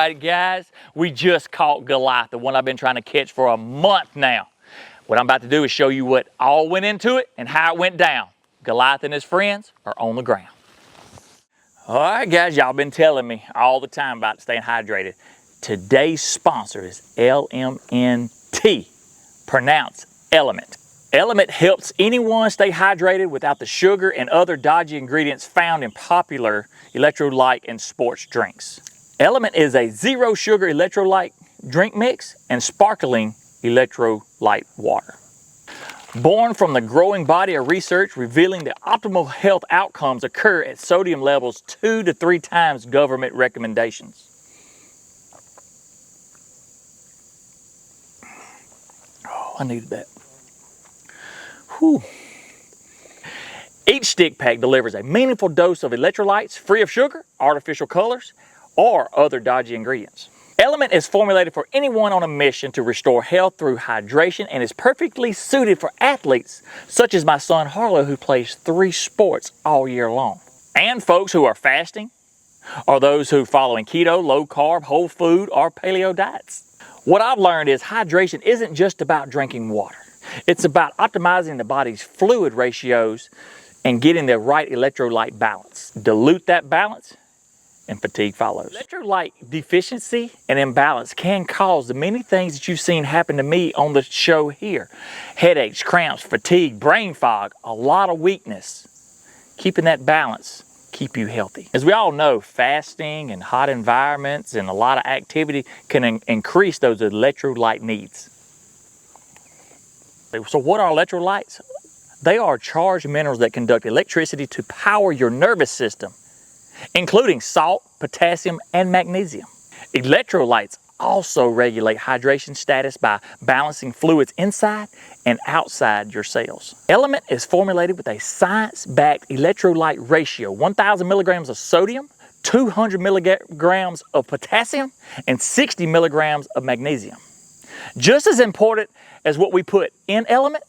right, guys, we just caught Goliath, the one I've been trying to catch for a month now. What I'm about to do is show you what all went into it and how it went down. Goliath and his friends are on the ground. All right, guys, y'all been telling me all the time about staying hydrated. Today's sponsor is LMNT, pronounced Element. Element helps anyone stay hydrated without the sugar and other dodgy ingredients found in popular electrolyte and sports drinks. Element is a zero sugar electrolyte drink mix and sparkling electrolyte water. Born from the growing body of research revealing that optimal health outcomes occur at sodium levels 2 to 3 times government recommendations. Oh, I needed that. Whew. Each stick pack delivers a meaningful dose of electrolytes free of sugar, artificial colors, or other dodgy ingredients. Element is formulated for anyone on a mission to restore health through hydration and is perfectly suited for athletes such as my son Harlow, who plays 3 sports all year long, and folks who are fasting, or those who are following keto, low carb, whole food, or paleo diets. What I've learned is hydration isn't just about drinking water. It's about optimizing the body's fluid ratios and getting the right electrolyte balance. Dilute that balance and fatigue follows. Electrolyte deficiency and imbalance can cause the many things that you've seen happen to me on the show here. Headaches, cramps, fatigue, brain fog, a lot of weakness. Keeping that balance keep you healthy. As we all know, fasting and hot environments and a lot of activity can increase those electrolyte needs. So what are electrolytes? They are charged minerals that conduct electricity to power your nervous system, including salt, potassium, and magnesium. Electrolytes also regulate hydration status by balancing fluids inside and outside your cells. Element is formulated with a science-backed electrolyte ratio: 1,000 milligrams of sodium, 200 milligrams of potassium, and 60 milligrams of magnesium. Just as important as what we put in Element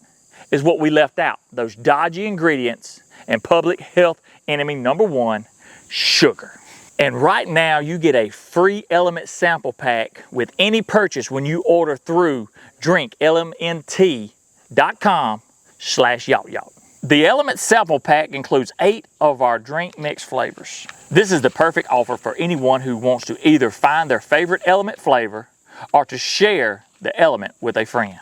is what we left out, those dodgy ingredients and public health enemy number 1, sugar. And right now you get a free Element sample pack with any purchase when you order through drinklmnt.com/yawp. The Element sample pack includes 8 of our drink mix flavors. This is the perfect offer for anyone who wants to either find their favorite Element flavor or to share the Element with a friend.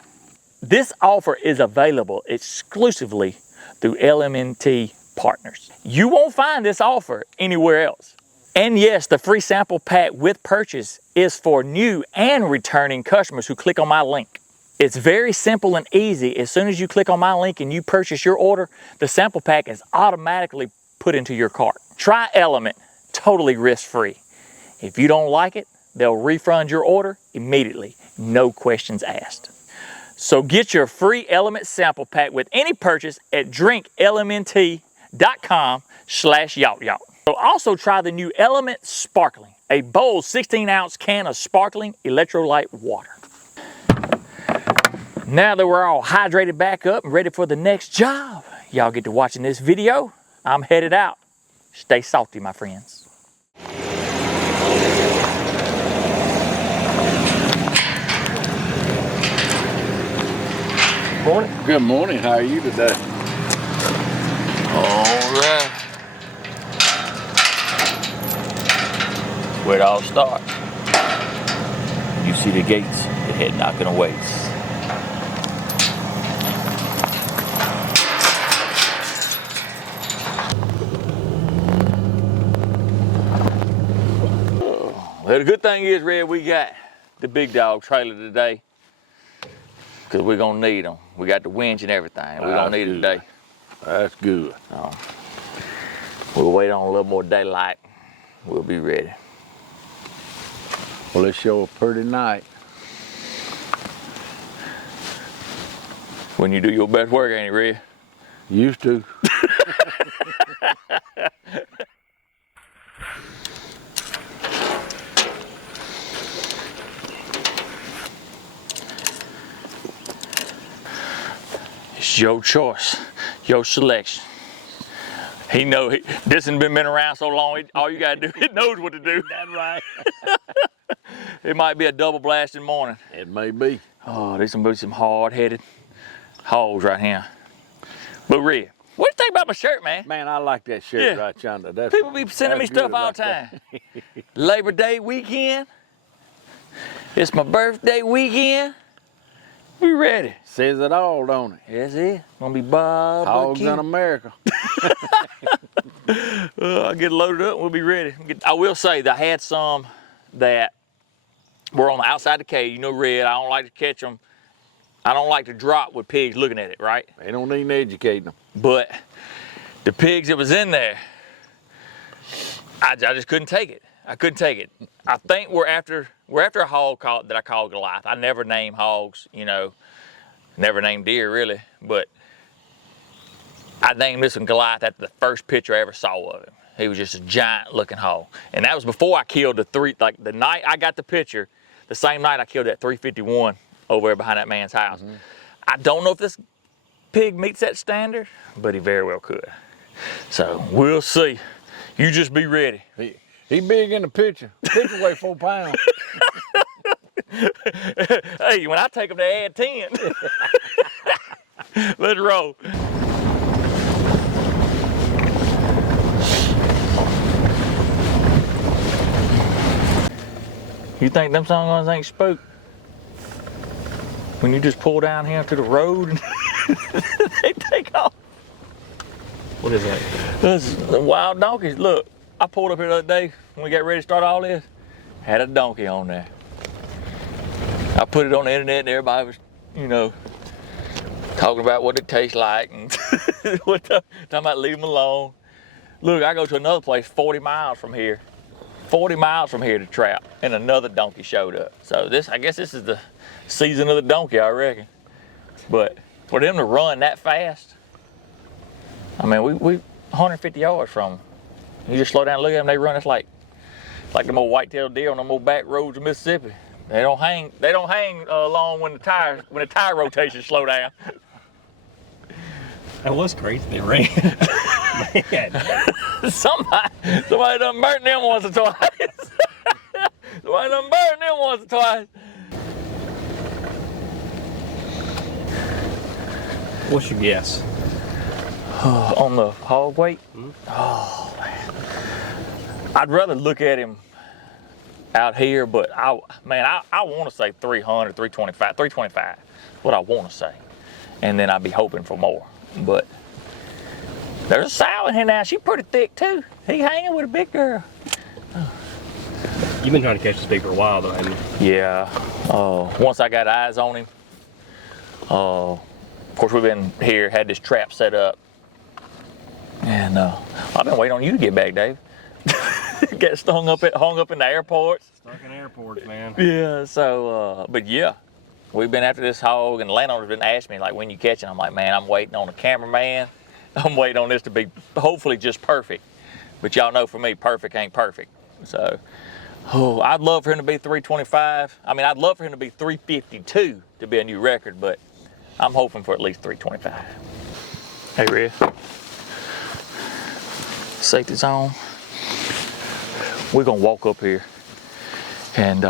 This offer is available exclusively through LMNT partners. You won't find this offer anywhere else. And yes, the free sample pack with purchase is for new and returning customers who click on my link. It's very simple and easy. As soon as you click on my link and you purchase your order, the sample pack is automatically put into your cart. Try Element totally risk-free. If you don't like it, they'll refund your order immediately, no questions asked. So get your free Element sample pack with any purchase at drinklmnt.com/yawp. So also try the new Element Sparkling, a bold 16-ounce can of sparkling electrolyte water. Now that we're all hydrated back up and ready for the next job, y'all get to watching this video. I'm headed out. Stay salty, my friends. Morning. Good morning. How are you today? All right. Where it all starts. You see the gates, the head knocking away. Well, the good thing is, Red, we got the big dog trailer today, because we're going to need them. We got the winch and everything. We're going to need it today. That's good. We'll wait on a little more daylight. We'll be ready. Well, it's sure a pretty night. When you do your best work, ain't it, Red? Used to. It's your choice, your selection. He this has been around so long, all you gotta do, it knows what to do. That's right. It might be a double blasting morning. It may be. Oh, these will be some hard-headed hogs right here. But Red, what do you think about my shirt, man? Man, I like that shirt right yonder. That's, People be sending me stuff all the time. Labor Day weekend. It's my birthday weekend. We ready. Says it all, don't it? Yes, it. Gonna be Bob. Hogs in America. I'll get loaded up. We'll be ready. I will say that I had some that were on the outside the cage. You know, Red, I don't like to catch them. I don't like to drop with pigs looking at it, right? They don't need educating them. But the pigs that was in there, I just couldn't take it. I couldn't take it. I think we're after a hog that I call Goliath. I never name hogs, you know, never named deer really, but I named this one Goliath after the first picture I ever saw of him. He was just a giant looking hog. And that was before I killed the night I got the picture, the same night I killed that 351 over there behind that man's house. Mm-hmm. I don't know if this pig meets that standard, but he very well could. So we'll see. You just be ready. He big in the picture. Picture weigh 4 pounds. Hey, when I take him to add 10. Let's roll. You think them songs ain't spook? When you just pull down here to the road and they take off. What is that? That's the wild donkeys. Look, I pulled up here the other day when we got ready to start all this. Had a donkey on there. I put it on the internet and everybody was, you know, talking about what it tastes like and talking about leave them alone. Look, I go to another place 40 miles from here. 40 miles from here to trap, and another donkey showed up. So I guess this is the season of the donkey, I reckon. But for them to run that fast, I mean, we 150 yards from them. You just slow down and look at them, they run. It's like them old white-tailed deer on them old back roads of Mississippi. They don't hang long when the tire rotations slow down. That was crazy. They ran. Somebody done burnt them once or twice. Somebody done burnt them once or twice. What's your guess? On the hog weight? Mm-hmm. Oh, man. I'd rather look at him out here, but I want to say 300, 325, 325. What I want to say. And then I'd be hoping for more. But there's a sow in here now. She's pretty thick too. He hanging with a big girl. You've been trying to catch this pig for a while though, haven't you? Yeah. Once I got eyes on him, of course we've been here, had this trap set up. And I've been waiting on you to get back, Dave. Get hung up in the airports. Stuck in airports, man. Yeah, so, but yeah. We've been after this hog, and the landowner's been asking me, like, when you catch it? I'm like, man, I'm waiting on a cameraman. I'm waiting on this to be hopefully just perfect. But y'all know for me, perfect ain't perfect. So, I'd love for him to be 325. I mean, I'd love for him to be 352 to be a new record, but I'm hoping for at least 325. Hey, Red. Safety's on. We're gonna walk up here and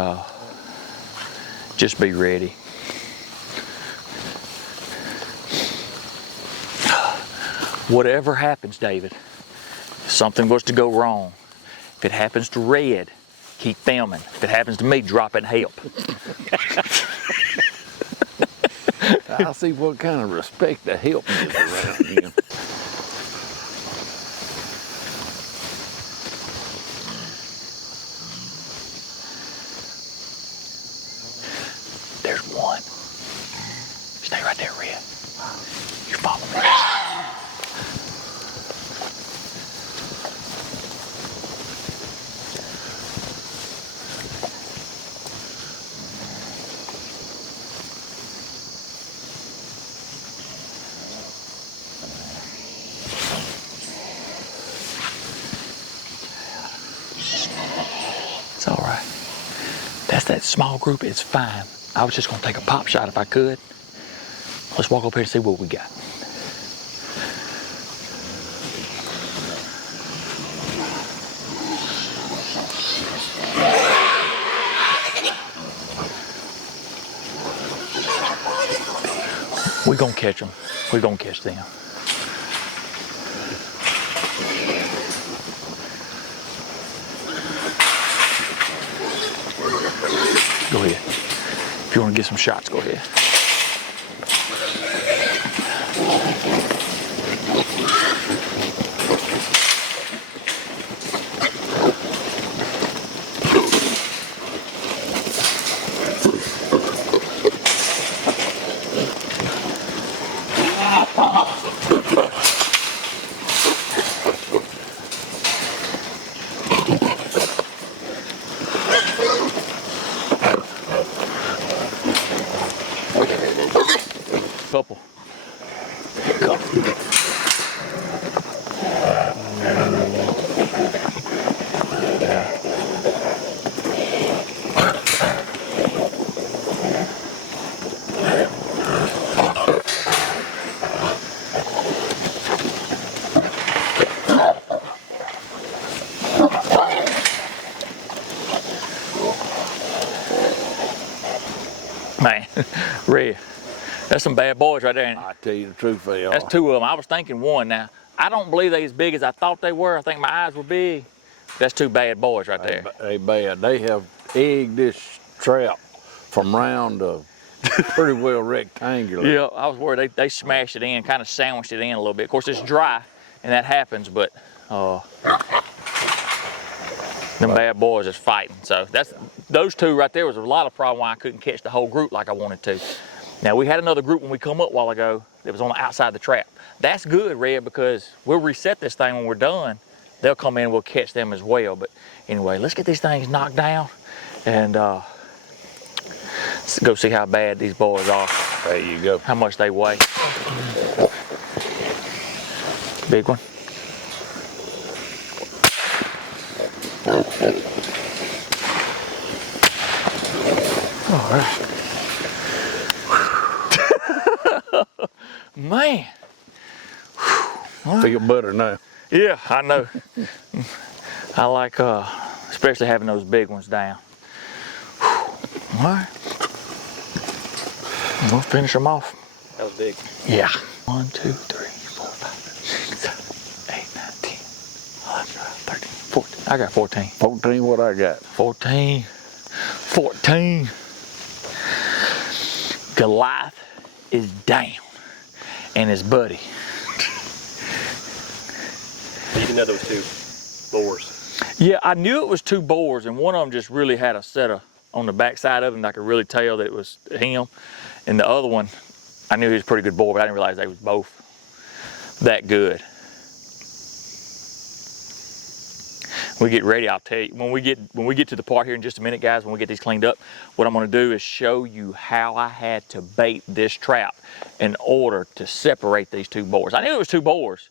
just be ready. Whatever happens, David, if something was to go wrong, if it happens to Red, keep filming. If it happens to me, drop it and help. I'll see what kind of respect the help is around you. There's one. Stay right there, Red. You follow me. It's all right. That's that small group. It's fine. I was just gonna take a pop shot if I could. Let's walk up here and see what we got. We're gonna catch them. We're gonna catch them. Go ahead. If you want to get some shots, go ahead. Couple. Man, Red, that's some bad boys right there. Ain't it? I tell you the truth, they are. That's two of them. I was thinking one. Now, I don't believe they as big as I thought they were. I think my eyes were big. That's two bad boys right there. They bad. They have egged this trap from round to pretty well rectangular. Yeah, I was worried they smashed it in, kind of sandwiched it in a little bit. Of course, it's dry, and that happens, but them bad boys is fighting. So those two right there was a lot of problem why I couldn't catch the whole group like I wanted to. Now, we had another group when we come up a while ago that was on the outside of the trap. That's good, Red, because we'll reset this thing when we're done. They'll come in and we'll catch them as well. But anyway, let's get these things knocked down and let's go see how bad these boys are. There you go. How much they weigh. Big one. All right. Man. Feel better now. Yeah, I know. I like especially having those big ones down. All right. We'll finish them off. That was big. Yeah. 1, 2, 3, 4, 5, 6, 7, 8, 9, 10, 11, 12, 13, 14. I got 14. 14, what I got? 14. 14. Goliath is down. And his buddy. You didn't know there was two boars. Yeah, I knew it was two boars, and one of them just really had a set of on the back side of him. I could really tell that it was him. And the other one, I knew he was a pretty good boar, but I didn't realize they was both that good. We get ready, I'll tell you. When we get to the part here in just a minute, guys, when we get these cleaned up, what I'm going to do is show you how I had to bait this trap in order to separate these two boars. I knew it was two boars,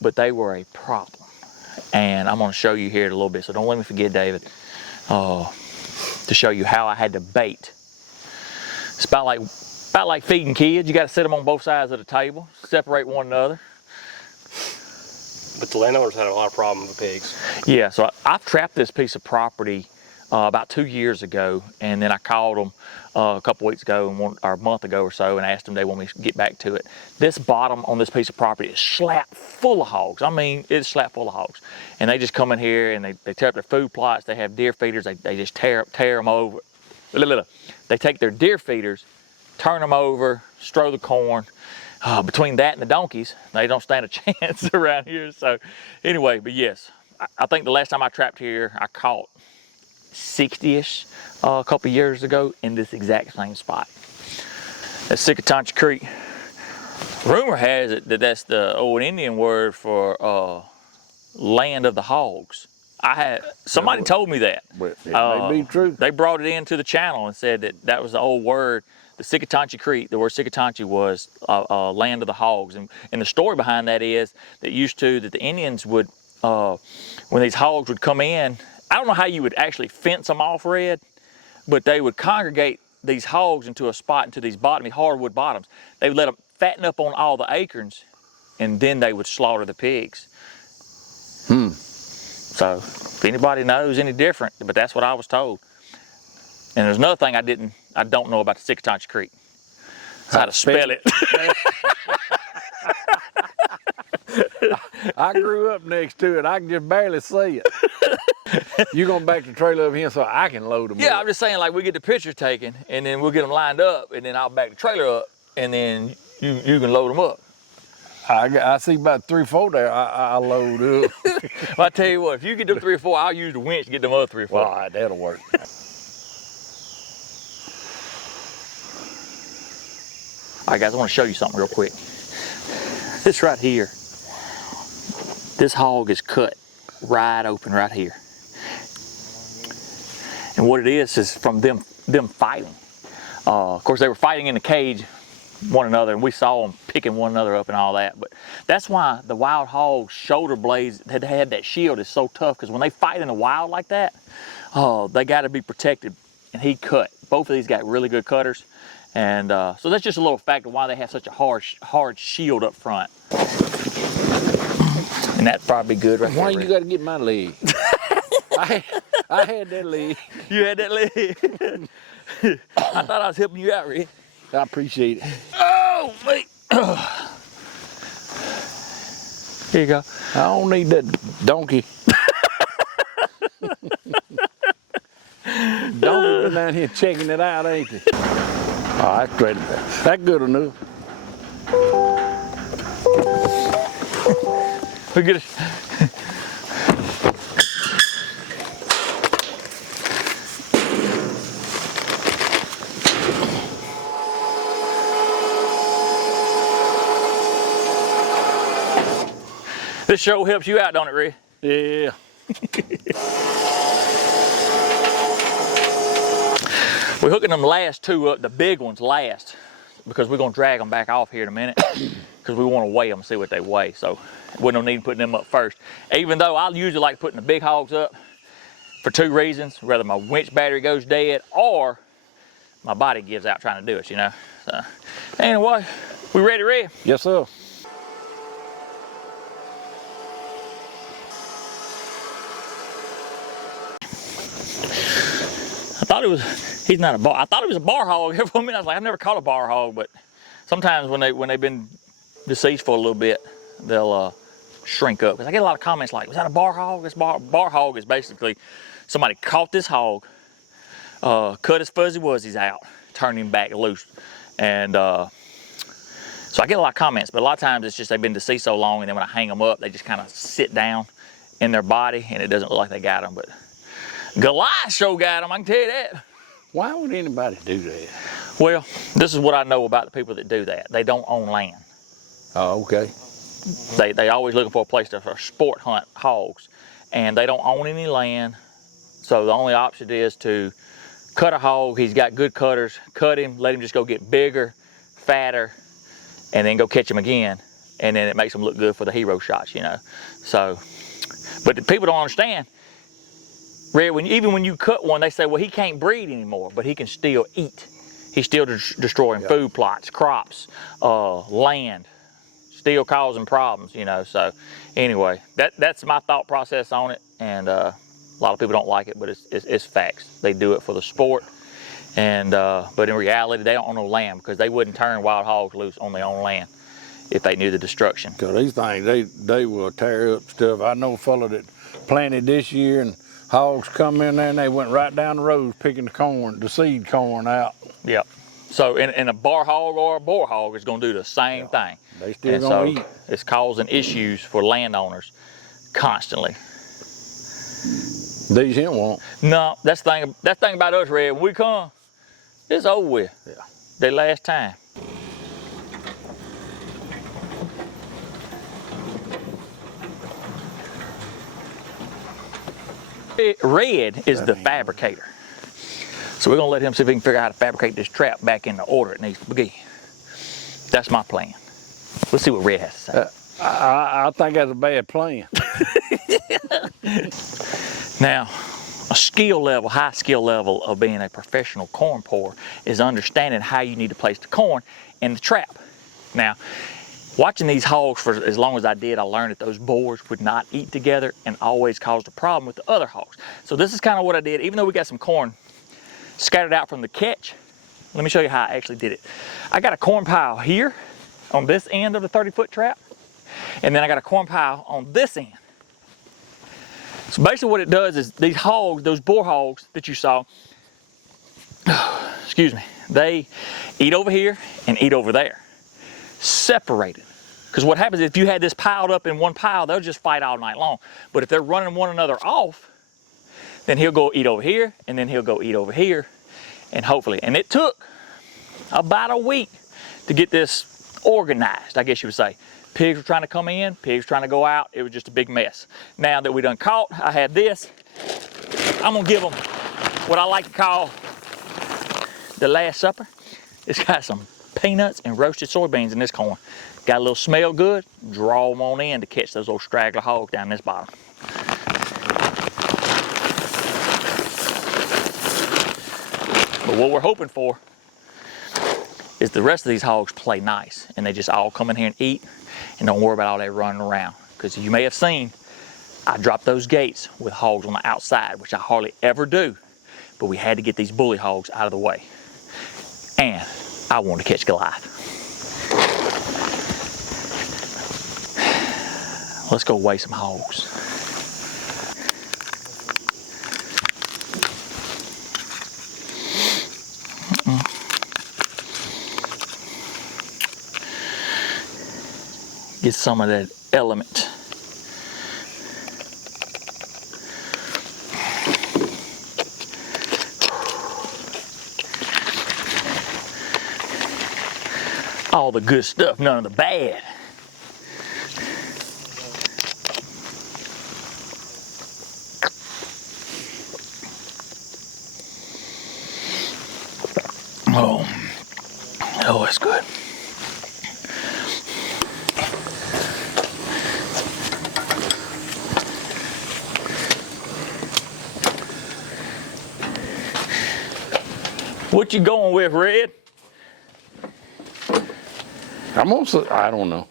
but they were a problem. And I'm going to show you here in a little bit, so don't let me forget, David, to show you how I had to bait. It's about like feeding kids. You got to sit them on both sides of the table, separate one another. But the landowners had a lot of problems with pigs. Yeah, so I've trapped this piece of property about 2 years ago, and then I called them a couple weeks ago, or a month ago or so, and asked them they want me to get back to it. This bottom on this piece of property is slap full of hogs. I mean, it's slap full of hogs. And they just come in here and they tear up their food plots. They have deer feeders. They just tear them over. They take their deer feeders, turn them over, strow the corn. Between that and the donkeys, they don't stand a chance around here. So anyway, but yes, I think the last time I trapped here, I caught 60-ish a couple years ago in this exact same spot. That's Sicatonche Creek. Rumor has it that that's the old Indian word for land of the hogs. Somebody told me that. But it may be true. They brought it into the channel and said that was the old word. The Sicatonche Creek, the word Sicatonche was land of the hogs. And the story behind that is that the Indians would, when these hogs would come in, I don't know how you would actually fence them off, Red, but they would congregate these hogs into a spot, into these hardwood bottoms. They would let them fatten up on all the acorns, and then they would slaughter the pigs. So if anybody knows any different, but that's what I was told. And there's another thing I don't know about the Sicatonche Creek. That's how to spell it. I grew up next to it. I can just barely see it. You gonna back the trailer up here so I can load them Yeah, up? I'm just saying, like, we get the pictures taken, and then we'll get them lined up, and then I'll back the trailer up, and then you can load them up. I see about 3 or 4 there. I load up. Well, I tell you what, if you get them 3 or 4, I'll use the winch to get them other 3 or 4. Well, all right, that'll work. All right, guys, I want to show you something real quick. This right here, this hog is cut right open right here. And what it is from them fighting. Of course, they were fighting in the cage, one another, and we saw them picking one another up and all that. But that's why the wild hog's shoulder blades that had that shield is so tough, because when they fight in the wild like that, they got to be protected. And he cut. Both of these got really good cutters. And so that's just a little fact of why they have such a hard shield up front. And that'd probably be good right there. Why you gotta get my leg? I had that leg. You had that leg? I thought I was helping you out, Rick. I appreciate it. Oh, wait. Here you go. I don't need that donkey. Donkey been down here checking it out, ain't he? Oh, that's great. That's good enough. Look at it. This show helps you out, don't it, Rick? Yeah. We're hooking them last 2 up, the big ones last, because we're gonna drag them back off here in a minute, because we want to weigh them and see what they weigh. So we don't need putting them up first. Even though I usually like putting the big hogs up for 2 reasons: whether my winch battery goes dead or my body gives out trying to do it, you know. So anyway, we ready, Rick? Yes, sir. I thought it was, he's not a bar. I thought it was a bar hog. For a minute I was like, I've never caught a bar hog, but sometimes when they've been deceased for a little bit, they'll shrink up. Because I get a lot of comments like, was that a bar hog? This bar hog is basically somebody caught this hog, cut his fuzzy wuzzies out, turned him back loose. And so I get a lot of comments, but a lot of times it's just they've been deceased so long, and then when I hang them up, they just kind of sit down in their body, and it doesn't look like they got them. But Goliath sure got them, I can tell you that. Why would anybody do that? Well, this is what I know about the people that do that. They don't own land. Oh, okay. They always looking for a place to for sport hunt hogs, and they don't own any land. So the only option is to cut a hog. He's got good cutters. Cut him, let him just go get bigger, fatter, and then go catch him again. And then it makes him look good for the hero shots, you know. So, but the people don't understand. Even when you cut one, they say, well, he can't breed anymore, but he can still eat. He's still destroying food plots, crops, land, still causing problems, you know. So anyway, that's my thought process on it. And a lot of people don't like it, but it's facts. They do it for the sport. And but in reality, they don't own no land, because they wouldn't turn wild hogs loose on their own land if they knew the destruction. Cause these things, they will tear up stuff. I know a fella that planted this year, and hogs come in there and they went right down the road picking the corn, the seed corn out. Yep. So in a bar hog or a boar hog is going to do the same thing. They still gonna eat. It's causing issues for landowners constantly. These here won't. No, that's the thing about us, Red. When we come, it's over with. Yeah. They last time. Red is the fabricator. So we're gonna let him see if he can figure out how to fabricate this trap back in the order it needs to be. That's my plan. Let's see what Red has to say. I think that's a bad plan. Now, a skill level, high skill level of being a professional corn pourer is understanding how you need to place the corn in the trap. Now, watching these hogs for as long as I did, I learned that those boars would not eat together and always caused a problem with the other hogs. So this is kind of what I did. Even though we got some corn scattered out from the catch, let me show you how I actually did it. I got a corn pile here on this end of the 30-foot trap, and then I got a corn pile on this end. So basically what it does is these hogs, those boar hogs that you saw, excuse me, they eat over here and eat over there, separated. Because what happens is if you had this piled up in one pile, they'll just fight all night long. But if they're running one another off, then he'll go eat over here, and then he'll go eat over here, and hopefully. And it took about a week to get this organized, I guess you would say. Pigs were trying to come in, pigs trying to go out. It was just a big mess. Now that we done caught, I had this. I'm gonna give them what I like to call the Last Supper. It's got some peanuts and roasted soybeans in this corn. Got a little smell good, draw them on in to catch those little straggler hogs down this bottom. But what we're hoping for is the rest of these hogs play nice and they just all come in here and eat and don't worry about all that running around. Because you may have seen, I dropped those gates with hogs on the outside, which I hardly ever do. But we had to get these bully hogs out of the way. And I wanted to catch Goliath. Let's go weigh some hogs. Get some of that element. All the good stuff, none of the bad. Oh, that's good. What you going with, Red? I don't know.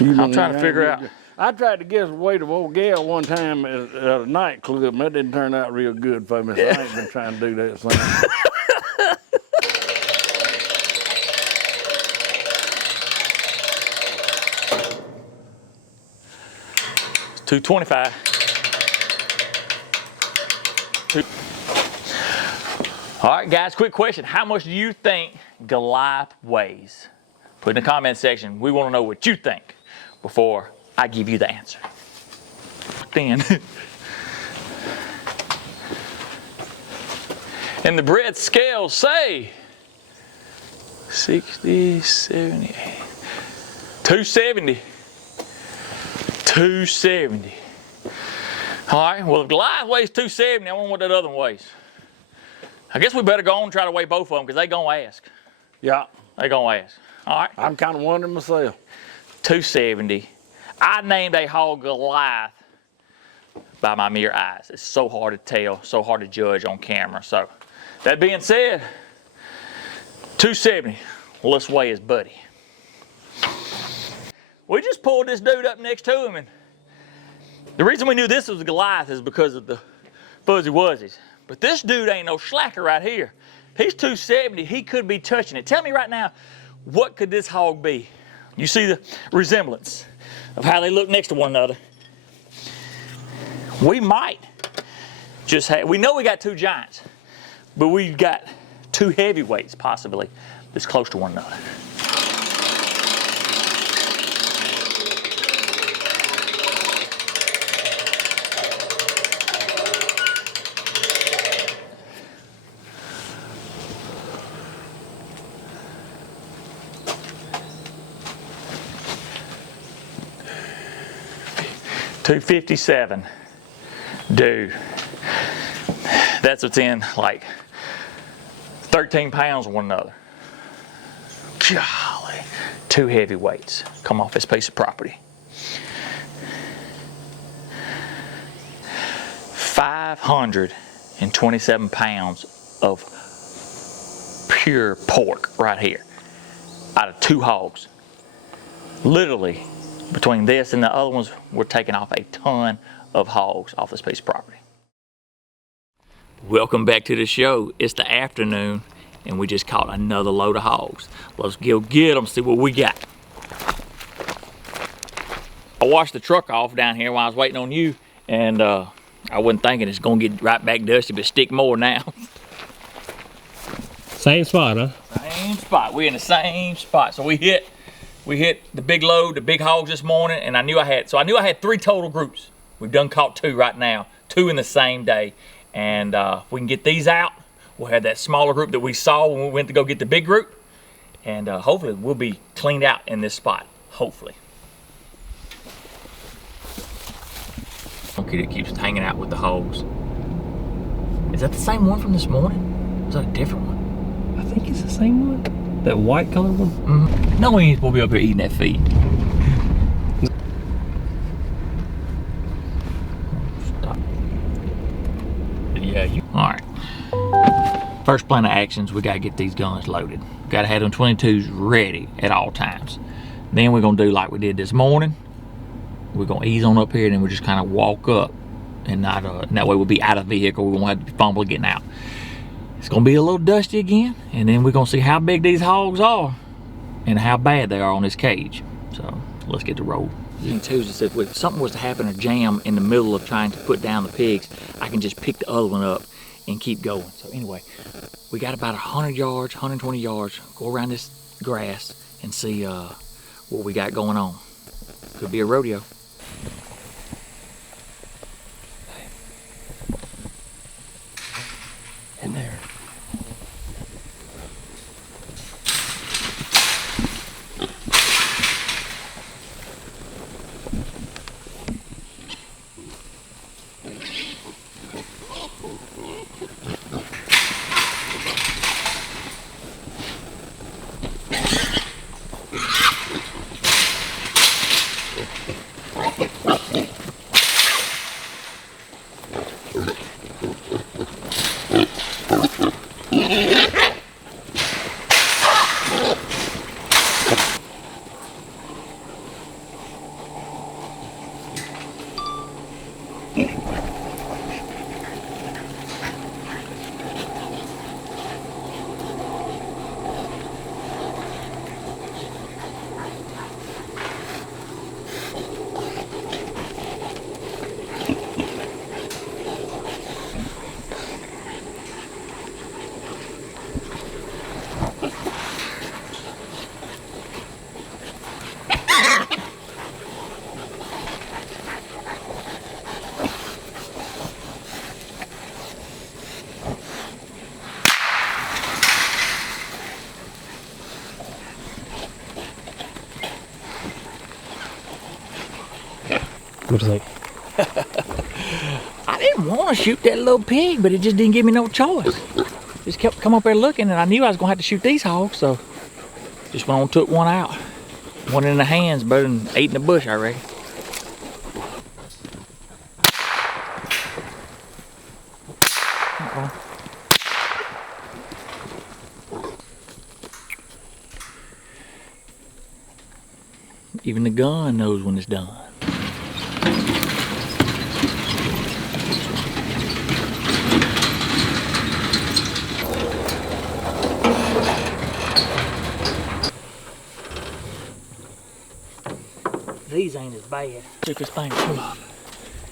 I'm trying to figure out. I tried to guess the weight of old Gail one time at a nightclub, and that didn't turn out real good for me, so I ain't been trying to do that thing. 225. All right, guys, quick question. How much do you think Goliath weighs? Put in the comment section. We want to know what you think before I give you the answer. Then, and the bread scales say 60, 70, 270. 270. All right, well, if Goliath weighs 270, I wonder what that other one weighs. I guess we better go on and try to weigh both of them because they're going to ask. Yeah. They're going to ask. All right. I'm kind of wondering myself. 270. I named a hog Goliath by my mere eyes. It's so hard to tell, so hard to judge on camera. So, that being said, 270. Well, let's weigh his buddy. We just pulled this dude up next to him, and the reason we knew this was Goliath is because of the fuzzy wuzzies. But this dude ain't no slacker right here. He's 270. He could be touching it. Tell me right now, what could this hog be? You see the resemblance of how they look next to one another. We might just have, we know we got two giants, but we've got two heavyweights possibly that's close to one another. $257, dude. That's within like 13 pounds of one another. Golly, two heavyweights come off this piece of property. 527 pounds of pure pork right here out of two hogs. Literally, between this and the other ones, we're taking off a ton of hogs off this piece of property. Welcome back to the show. It's the afternoon, and we just caught another load of hogs. Let's go get them, see what we got. I washed the truck off down here while I was waiting on you, and I wasn't thinking it's gonna get right back dusty, but stick more now. Same spot, huh? Same spot. We're in the same spot. So we hit the big load, the big hogs this morning, and I knew I had 3 total groups. We've done caught 2 right now, 2 in the same day. And if we can get these out, we'll have that smaller group that we saw when we went to go get the big group. And hopefully we'll be cleaned out in this spot, hopefully. Okay, that keeps hanging out with the hogs. Is that the same one from this morning? Or is that a different one? I think it's the same one. That white colored one? Mm-hmm. No, we ain't supposed to be up here eating that feed. Stop. Yeah, you. All right. First plan of actions, we gotta get these guns loaded. Gotta have them 22s ready at all times. Then we're gonna do like we did this morning. We're gonna ease on up here, and then we just kind of walk up, and not and that way we'll be out of the vehicle. We won't have to fumble getting out. It's gonna be a little dusty again, and then we're gonna see how big these hogs are and how bad they are on this cage. So let's get to roll. Tuesday said if something was to happen or jam in the middle of trying to put down the pigs, I can just pick the other one up and keep going. So anyway, we got about 100 yards, 120 yards. Go around this grass and see what we got going on. Could be a rodeo. In there. What do you think? I didn't want to shoot that little pig, but it just didn't give me no choice. Just kept come up there looking, and I knew I was gonna have to shoot these hogs, so just went on and took one out. One in the hands, better than 8 in the bush, I reckon. Even the gun knows when it's done. These ain't as bad. Took this thing off.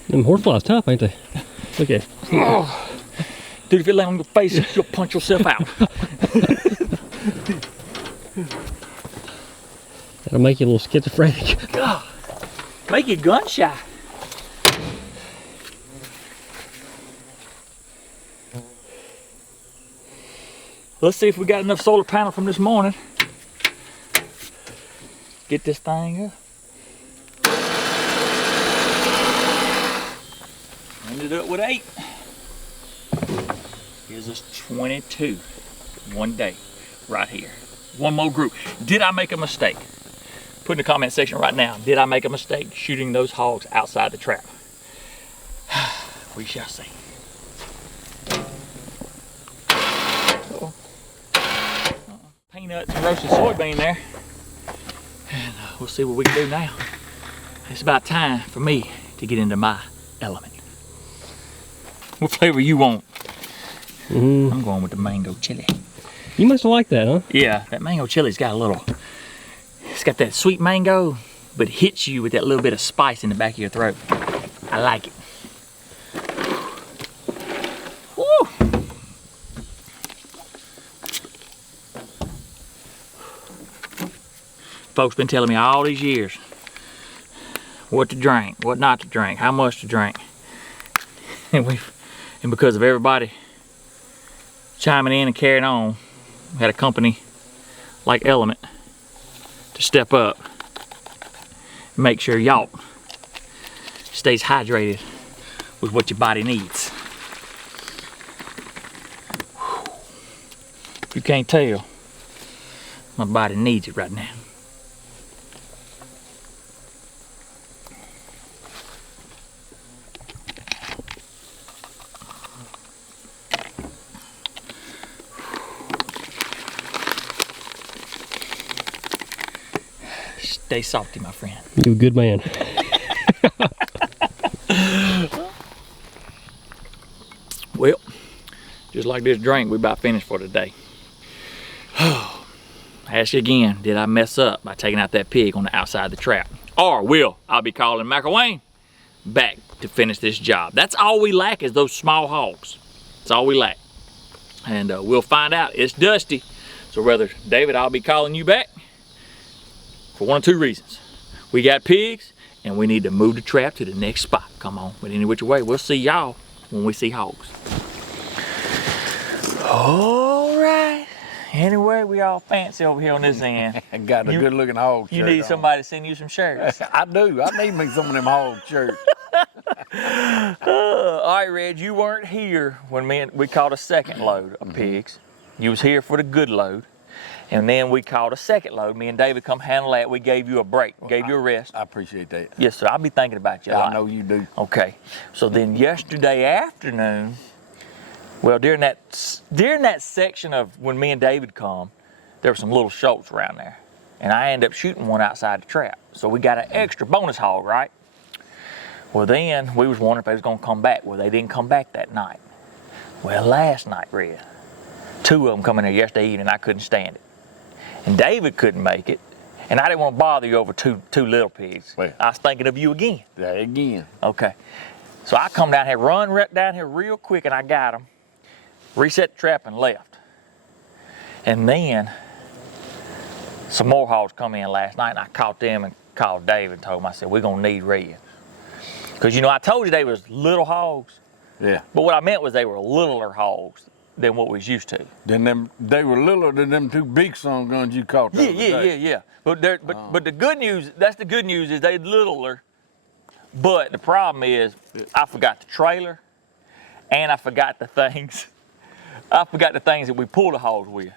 Them horseflies tough, ain't they? Look at it. Oh. Dude, if you lay on your face, you'll punch yourself out. That'll make you a little schizophrenic. God, make you gun shy. Let's see if we got enough solar panel from this morning. Get this thing up. Ended up with 8. Here's us 22. One day, right here. One more group. Did I make a mistake? Put in the comment section right now. Did I make a mistake shooting those hogs outside the trap? We shall see. Peanuts and roasted soybean there. And we'll see what we can do now. It's about time for me to get into my element. What flavor you want? I'm going with the mango chili. You must have liked that, huh? Yeah, that mango chili's got a little, it's got that sweet mango, but it hits you with that little bit of spice in the back of your throat. I like it. Woo! Folks been telling me all these years what to drink, what not to drink, how much to drink. And because of everybody chiming in and carrying on, we had a company like Element to step up and make sure y'all stays hydrated with what your body needs. If you can't tell, my body needs it right now. Stay salty, my friend. You're a good man. Well, just like this drink, we about finished for today. Ask you again, did I mess up by taking out that pig on the outside of the trap? Or will I be calling McElwain back to finish this job? That's all we lack is those small hogs. That's all we lack. And we'll find out. It's dusty. So whether, David, I'll be calling you back for one of two reasons. We got pigs and we need to move the trap to the next spot. Come on, but any which way, we'll see y'all when we see hogs. All right. Anyway, we all fancy over here on this end. I got a good looking hog shirt. You need somebody to send you some shirts. I do. I need me some of them hog shirts. All right, Red, you weren't here when we caught a second load of pigs. You was here for the good load. And then we caught a second load. Me and David come handle that. We gave you a break, gave you a rest. I appreciate that. Yes, sir. I'll be thinking about you. I know you do. Okay. So then yesterday afternoon, well, during that section of when me and David come, there were some little shoals around there. And I ended up shooting one outside the trap. So we got an extra bonus hog, right? Well, then we was wondering if they was going to come back. Well, they didn't come back that night. Well, last night, Red, 2 of them come in there yesterday evening. I couldn't stand it. And David couldn't make it. And I didn't want to bother you over two little pigs. Well, I was thinking of you again. Yeah, again. Okay. So I come down here, run right down here real quick, and I got them. Reset the trap and left. And then some more hogs come in last night, and I caught them and called David and told him, I said, we're going to need Red. Because, you know, I told you they was little hogs. Yeah. But what I meant was they were littler hogs than what we was used to. Then they were littler than them 2 big sun guns you caught the other day. Yeah. But the good news, that's the good news, is they littler. But the problem is I forgot the trailer and I forgot the things. I forgot the things that we pull the hogs with.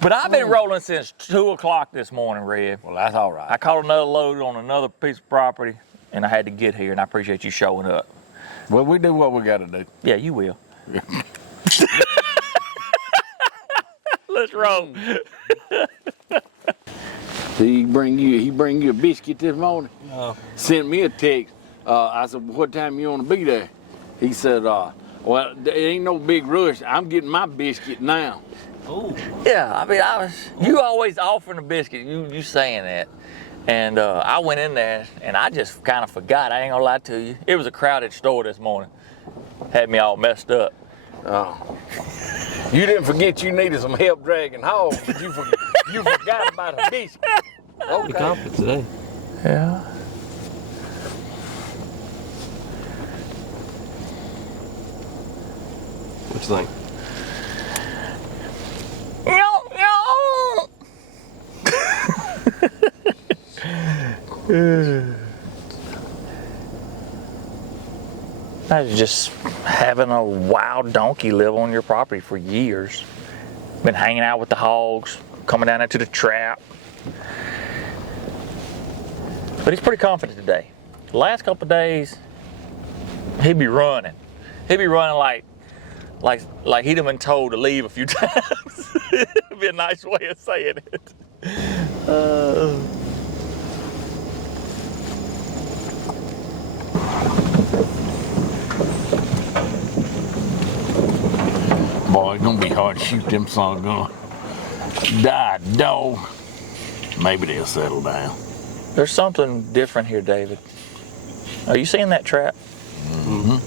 But I've been rolling since 2 o'clock this morning, Red. Well, that's all right. I caught another load on another piece of property, and I had to get here, and I appreciate you showing up. Well, we do what we got to do. Yeah, you will. Let's roll. He bring you a biscuit this morning. No. Sent me a text. I said, what time you want to be there? He said, well, there ain't no big rush. I'm getting my biscuit now. Ooh. Yeah, I mean, you always offering a biscuit. You saying that. And I went in there, and I just kind of forgot. I ain't gonna lie to you. It was a crowded store this morning. Had me all messed up. Oh. You didn't forget you needed some help dragging hogs, but you forgot about a biscuit. Pretty confident today. Yeah. What you think? I was just having a wild donkey live on your property for years. Been hanging out with the hogs, coming down into the trap. But he's pretty confident today. The last couple of days, he'd be running. He'd be running like he'd have been told to leave a few times. It'd be a nice way of saying it. Boy, it's gonna be hard to shoot them son gonna die, dog. Maybe they'll settle down. There's something different here, David. Are you seeing that trap? Mm-hmm.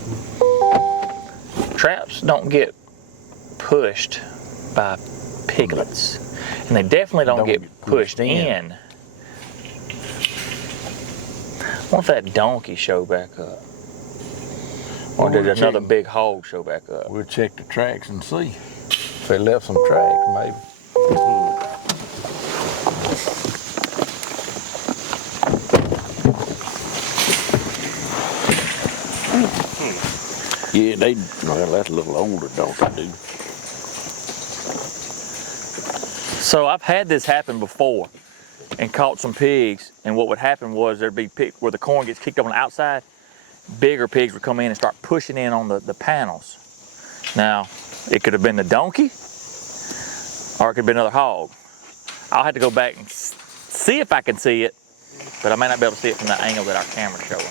Traps don't get pushed by piglets, and they definitely don't get pushed in. What if that donkey show back up? Or did another big hog show back up? We'll check the tracks and see. If they left some tracks, maybe. Yeah, well, that's a little older donkey, dude. So I've had this happen before and caught some pigs, and what would happen was there'd be where the corn gets kicked up on the outside, bigger pigs would come in and start pushing in on the panels. Now, it could have been the donkey, or it could have been another hog. I'll have to go back and see if I can see it, but I may not be able to see it from the angle that our camera's showing.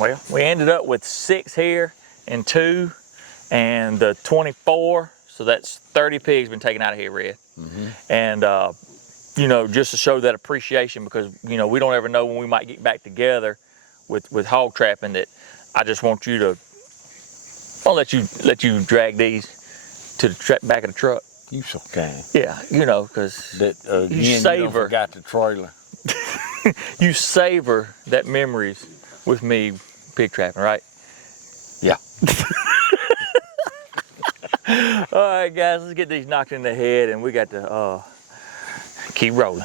Well, we ended up with 6 here and 2 and the 24, so that's 30 pigs been taken out of here, Red. Mm-hmm. And you know, just to show that appreciation, because you know we don't ever know when we might get back together with hog trapping. That I just want you to, I'll let you drag these to the back of the truck. You so kind. Yeah, you know, because you savor. You forgot the trailer. You savor that memories with me pig trapping, right? Yeah. All right, guys, let's get these knocked in the head, and we got to keep rolling.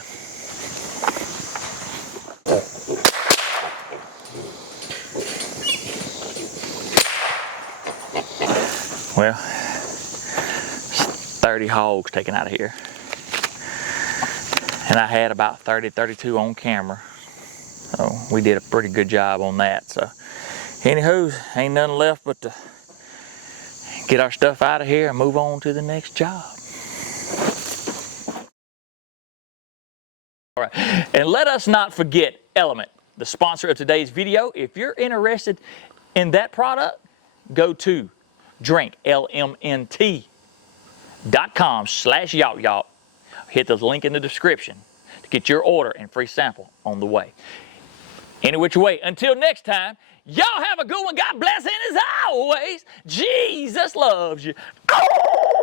Well, 30 hogs taken out of here. And I had about 30, 32 on camera. So we did a pretty good job on that. So anywho, ain't nothing left but to get our stuff out of here and move on to the next job. All right, and let us not forget Element, the sponsor of today's video. If you're interested in that product, go to drinklmnt.com/yacht. Hit the link in the description to get your order and free sample on the way. Any which way, until next time, y'all have a good one. God bless, and as always, Jesus loves you. Oh!